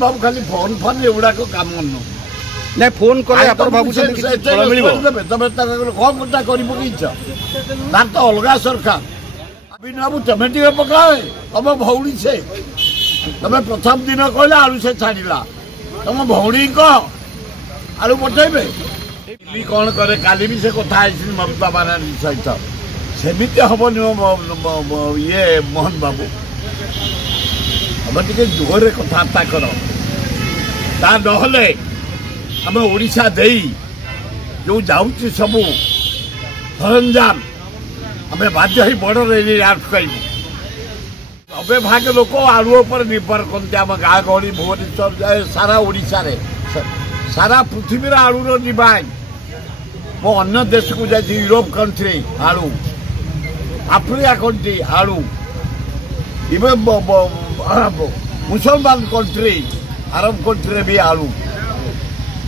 बाबू खाली phone phone एगुड़ाक कम नुह ना फोन कले तुम गोटा कर तो अलग सरकार बाबू तुम टे पकाए तुम भौणी से तुम प्रथम दिन कहला आलू से छाड़ा तुम भौणी कह आलू पठेबे कौन करे काली भी से कथा ममता बानार्जी सहित सेमती हेनी ये मोहन बाबू हम टे जोर कथबार्ता कर ता नहले आम ओडिशा दे जो जाऊँ सबू सरंजाम आम बाध्य बॉर्डर एरिया करूँ नबे भाग लोक आलू पर निर्भर करते आम गाँ गहली भुवनेश्वर जाए सारा ओडिशा रे सारा पृथ्वी आलूर डिमांड मो अन्य देश को जाती यूरोप कंट्री आलू आफ्रिका कंट्री आलू इवन मुसलमान कंट्री अरब कंट्री भी आलू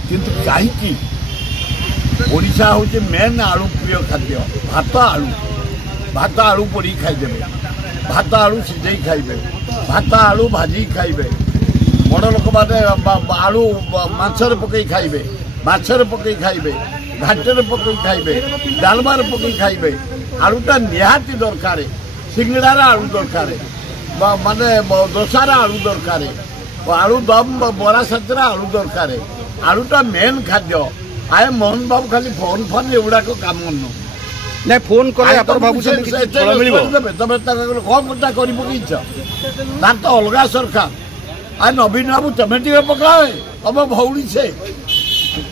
किंतु कहीं ओडिशा हूँ मेन आलू प्रिय खाद्य भात आलू पड़ी खाईदे भात आलू सीझे खाइबे भात आलू भाजी खाइबे बड़ लोक मैंने आलू माछर पकई खाइबे माछर पकई खाइबे घाटे पकई खाइबे डालमार पकई खाइबे आलूटा निहाती दरकार सिंगड़ार आलू दरकार माने दोसार आलू दरकार आलू दम बरा सतरा आलू दरकार आलूटा मेन खाद्य आए मोहन बाबू खाली फोन फोन एगुड़ाक कम नुह ना फोन कले तुम गोटा कर तो अलग सरकार आ नवीन बाबू तुम टे पकाए तुम भौणी से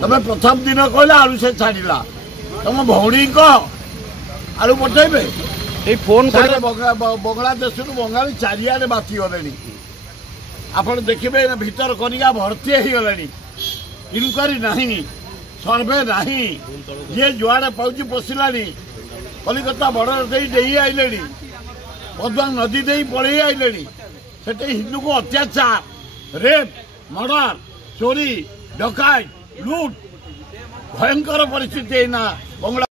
तुम प्रथम दिन कहला आलू से छाड़ा तुम भौणी कह आलू पठेबे फोन बांग्लादेश बंगाली चारिड़े बाती गले आप देखिए भीतर कनिका भर्ती हो गले इनक्वारी नहीं सर्वे नहीं ये जुआड़े पाँच पशिला कलिकता बॉर्डर दे आइले पद्मा नदी दे पड़े आइले से हिंदू को अत्याचार रेप मर्डर चोरी डकायत लुट भयंकर परिस्थिति बंगला